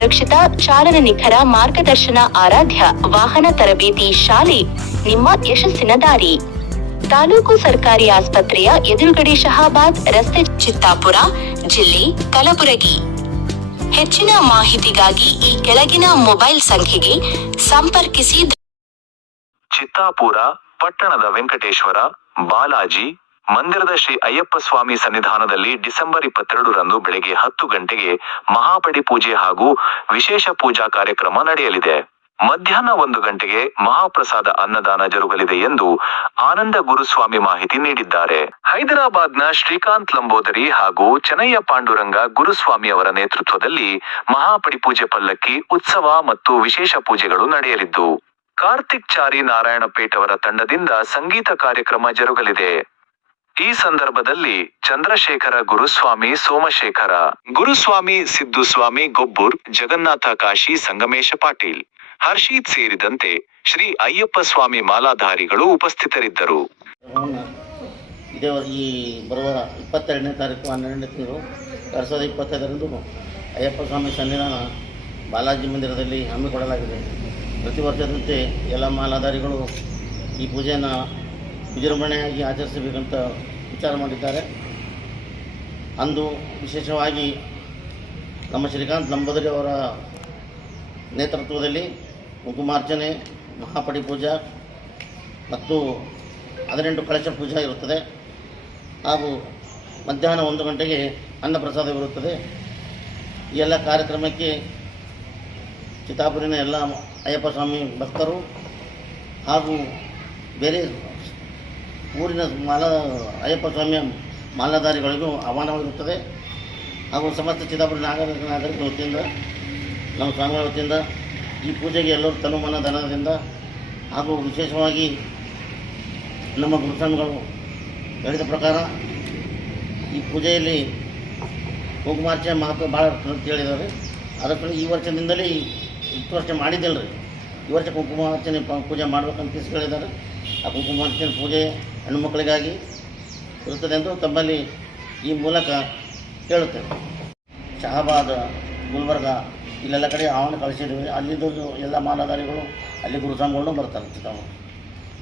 ಸುರಕ್ಷಿತ, ಚಾಲನ ನಿಖರ ಮಾರ್ಗದರ್ಶನ ಆರಾಧ್ಯ ವಾಹನ ತರಬೇತಿ ಶಾಲೆ, ನಿಮ್ಮ ಯಶಸ್ಸಿನ ದಾರಿ. ತಾಲೂಕು ಸರ್ಕಾರಿ ಆಸ್ಪತ್ರೆಯ ಎದುರುಗಡೆ ಶಹಾಬಾದ್, ರಸ್ತೆ ಚಿತ್ತಾಪುರ, ಜಿಲ್ಲೆ ಕಲಬುರಗಿ. ಹೆಚ್ಚಿನ ಮಾಹಿತಿಗಾಗಿ ಈ ಕೆಳಗಿನ ಮೊಬೈಲ್ ಸಂಖ್ಯೆಗೆ ಸಂಪರ್ಕಿಸಿ. ಚಿತ್ತಾಪುರ, ಪಟ್ಟಣದ ವೆಂಕಟೇಶ್ವರ, ಬಾಲಾಜಿ ಮಂದಿರದ ಶ್ರೀ ಅಯ್ಯಪ್ಪ ಸ್ವಾಮಿ ಸನ್ನಿಧಾನದಲ್ಲಿ ಡಿಸೆಂಬರ್ ಇಪ್ಪತ್ತೆರಡರಂದು ಬೆಳಗ್ಗೆ ಹತ್ತು ಗಂಟೆಗೆ ಮಹಾಪಡಿ ಪೂಜೆ ಹಾಗೂ ವಿಶೇಷ ಪೂಜಾ ಕಾರ್ಯಕ್ರಮ ನಡೆಯಲಿದೆ. ಮಧ್ಯಾಹ್ನ ಒಂದು ಗಂಟೆಗೆ ಮಹಾಪ್ರಸಾದ ಅನ್ನದಾನ ಜರುಗಲಿದೆ ಎಂದು ಆನಂದ ಗುರುಸ್ವಾಮಿ ಮಾಹಿತಿ ನೀಡಿದ್ದಾರೆ. ಹೈದರಾಬಾದ್ನ ಶ್ರೀಕಾಂತ್ ಲಂಬೋದರಿ ಹಾಗೂ ಚೆನ್ನಯ್ಯ ಪಾಂಡುರಂಗ ಗುರುಸ್ವಾಮಿ ಅವರ ನೇತೃತ್ವದಲ್ಲಿ ಮಹಾಪಡಿ ಪೂಜೆ ಪಲ್ಲಕ್ಕಿ ಉತ್ಸವ ಮತ್ತು ವಿಶೇಷ ಪೂಜೆಗಳು ನಡೆಯಲಿದ್ದು, ಕಾರ್ತಿಕ್ ಚಾರಿ ನಾರಾಯಣಪೇಟ್ ಅವರ ತಂಡದಿಂದ ಸಂಗೀತ ಕಾರ್ಯಕ್ರಮ ಜರುಗಲಿದೆ. ಈ ಸಂದರ್ಭದಲ್ಲಿ ಚಂದ್ರಶೇಖರ ಗುರುಸ್ವಾಮಿ ಸೋಮಶೇಖರ, ಗುರುಸ್ವಾಮಿ ಸಿದ್ದು ಸ್ವಾಮಿ ಗೊಬ್ಬೂರ್, ಜಗನ್ನಾಥ ಕಾಶಿ ಸಂಗಮೇಶ ಪಾಟೀಲ್, ಹರ್ಷೀತ್ ಸೇರಿದಂತೆ ಶ್ರೀ ಅಯ್ಯಪ್ಪ ಸ್ವಾಮಿ ಮಾಲಾಧಾರಿಗಳು ಉಪಸ್ಥಿತರಿದ್ದರು. ಬರುವ ಇಪ್ಪತ್ತೆರಡನೇ ತಾರೀಕು ಹನ್ನೆರಡನೇ ಅಯ್ಯಪ್ಪ ಸ್ವಾಮಿ ಸನ್ನಿಧಾನ ಬಾಲಾಜಿ ಮಂದಿರದಲ್ಲಿ ಹಮ್ಮಿಕೊಳ್ಳಲಾಗಿದೆ ಪ್ರತಿ ವರ್ಷದಂತೆ ಎಲ್ಲ ಮಾಲಾಧಾರಿಗಳು ಈ ಪೂಜೆಯನ್ನು ವಿಜೃಂಭಣೆಯಾಗಿ ಆಚರಿಸಬೇಕಂತ ವಿಚಾರ ಮಾಡಿದ್ದಾರೆ. ಅಂದು ವಿಶೇಷವಾಗಿ ನಮ್ಮ ಶ್ರೀಕಾಂತ್ ನಂಬದರಿ ಅವರ ನೇತೃತ್ವದಲ್ಲಿ ಕುಂಕುಮಾರ್ಚನೆ ಮಹಾಪಡಿ ಪೂಜಾ ಮತ್ತು ಹದಿನೆಂಟು ಕಳಶ ಪೂಜಾ ಇರುತ್ತದೆ. ಹಾಗೂ ಮಧ್ಯಾಹ್ನ ಒಂದು ಗಂಟೆಗೆ ಅನ್ನಪ್ರಸಾದವಿರುತ್ತದೆ ಈ ಎಲ್ಲ ಕಾರ್ಯಕ್ರಮಕ್ಕೆ ಚಿತ್ತಾಪುರಿನ ಎಲ್ಲ ಅಯ್ಯಪ್ಪ ಸ್ವಾಮಿ ಭಕ್ತರು ಹಾಗೂ ಬೇರೆ ಊರಿನ ಮಾಲ, ಅಯ್ಯಪ್ಪ ಸ್ವಾಮಿಯ ಮಾಲಾಧಾರಿಗಳಿಗೂ ಆಹ್ವಾನವಾಗಿರುತ್ತದೆ. ಹಾಗೂ ಸಮಸ್ತ ಚಿದಾಪುರ ನಾಗರಿಕ ನಾಗರಿಕರ ವತಿಯಿಂದ, ನಮ್ಮ ಸ್ವಾಮಿಗಳ ವತಿಯಿಂದ, ಈ ಪೂಜೆಗೆ ಎಲ್ಲರೂ ತನುಮನ ಧನದಿಂದ ಹಾಗೂ ವಿಶೇಷವಾಗಿ ನಮ್ಮ ಗುರುಸ್ವಾಮಿಗಳು ಹೇಳಿದ ಪ್ರಕಾರ ಈ ಪೂಜೆಯಲ್ಲಿ ಕುಂಕುಮಾರ್ಚನೆ ಮಹತ್ವ ಭಾಳ ಹೇಳಿದ್ದಾರೆ. ಅದಕ್ಕೆ ಈ ವರ್ಷದಿಂದಲೇ ಇಷ್ಟು ವರ್ಷ ಮಾಡಿದ್ದಿಲ್ಲ ರೀ. ಈ ವರ್ಷ ಕುಂಕುಮಾರ್ಚನೆ ಪೂಜೆ ಮಾಡ್ಬೇಕಂತ ತಿಳಿಸಿ ಹೇಳಿದ್ದಾರೆ ಆ ಕುಂಕುಮಾರ್ಚನೆ ಪೂಜೆ ಹೆಣ್ಣು ಮಕ್ಕಳಿಗಾಗಿ ಇರುತ್ತದೆ ಎಂದು ತಮ್ಮಲ್ಲಿ ಈ ಮೂಲಕ ಹೇಳುತ್ತೇವೆ ಶಹಾಬಾದ್, ಗುಲ್ಬರ್ಗ ಇಲ್ಲೆಲ್ಲ ಕಡೆ ಆವಣ ಕಳಿಸಿದ್ವಿ ಅಲ್ಲಿದ್ದು ಎಲ್ಲ ಮಾಲಾಧಾರಿಗಳು ಅಲ್ಲಿ ಗುರುಸ್ವಾಮಿಗಳು ಬರ್ತಾರೆ. ಚಿಕ್ಕಮ್ಮ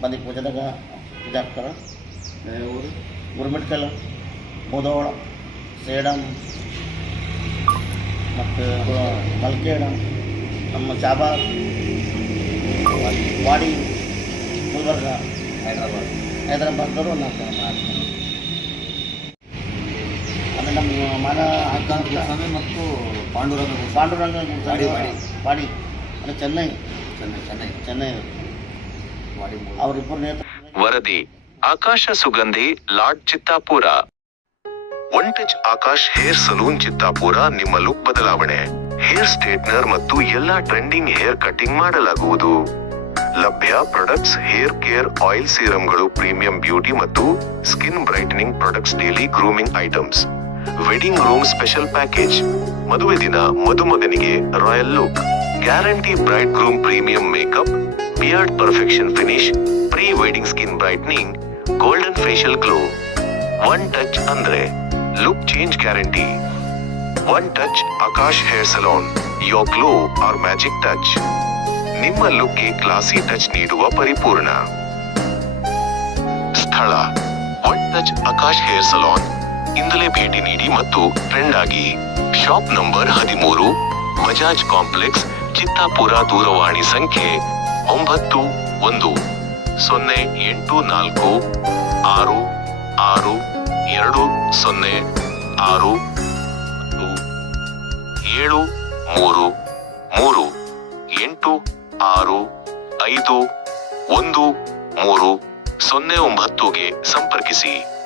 ಬಂದು ಪೂಜೆದಾಗ ಇದಾಗ್ತಾರೆ ಊರು ಗುರುಮಿಟ್ಕಲ್ ಮುದೋಳ ಸೇಡಂ, ಮತ್ತು ಮಲ್ಕೇಡ, ನಮ್ಮ ಚಾಬಾ ವಾಡಿ, ಗುಲ್ಬರ್ಗ, ಹೈದರಾಬಾದ್. ಹೈದರಾಬಾದ್ದವರು ನಾಲ್ಕು ಆಮೇಲೆ ನಮ್ಮ ಮನ ಸ್ವಾಮಿ ಮತ್ತು ಪಾಂಡುರಂಗ ಪಾಂಡುರಂಗ ಪಾಡಿ ವಾಡಿ. ವಾಡಿ ಅಂದರೆ ಚೆನ್ನೈ. ಚೆನ್ನೈ ಚೆನ್ನೈ. ಚೆನ್ನೈ ವಾಡಿ. ಅವರಿಬ್ಬರು ನೇತ ವರದಿ Akash Sugandhi lord Chittapur. One touch Akash hair salon Chittapur ನಿಮ್ಮ ಲುಕ್ ಬದಲಾವಣೆ. ಹೇರ್ ಸ್ಟ್ರೇಟ್ನರ್ ಮತ್ತು ಎಲ್ಲಾ ಟ್ರೆಂಡಿಂಗ್ ಹೇರ್ ಕಟಿಂಗ್ ಮಾಡಲಾಗುವುದು. ಲಭ್ಯ ಪ್ರಾಡಕ್ಟ್ಸ್ ಹೇರ್ ಕೇರ್ ಆಯಿಲ್ ಸೀರಂಗಳು ಪ್ರೀಮಿಯಂ ಬ್ಯೂಟಿ ಮತ್ತು skin brightening products daily grooming items wedding room special package ಮದುವೆ ದಿನ ಮದುಮಗನಿಗೆ royal look guarantee bright groom premium makeup beard perfection finish pre wedding skin brightening golden facial glow one touch ಅಂದ್ರೆ look change guarantee one touch Akash hair salon your glow or magic touch ನಿಮ್ಮ ಲುಕ್ಗೆ classy touch ನೀಡುವ ಪರಿಪೂರ್ಣ. ಸ್ಥಳ hot touch Akash hair salon ಇಂದಲೇ ಭೇಟಿ ನೀಡಿ ಮತ್ತು ಟ್ರೆಂಡ್ ಆಗಿ. ಶಾಪ್ ನಂಬರ್ ಹದಿಮೂರು ಬಜಾಜ್ ಕಾಂಪ್ಲೆಕ್ಸ್ ಚಿತ್ತಾಪುರ ದೂರವಾಣಿ ಸಂಖ್ಯೆ ಒಂಬತ್ತು ಒಂದು ಸೊನ್ನೆ ಎಂಟು ನಾಲ್ಕು ಆರು ಆರು ಎರಡು ಸೊನ್ನೆ ಆರು ಏಳು ಮೂರು ಮೂರು ಎಂಟು ಆರು ಐದು ಒಂದು ಮೂರು ಸೊನ್ನೆ ಒಂಬತ್ತುಗೆ ಸಂಪರ್ಕಿಸಿ.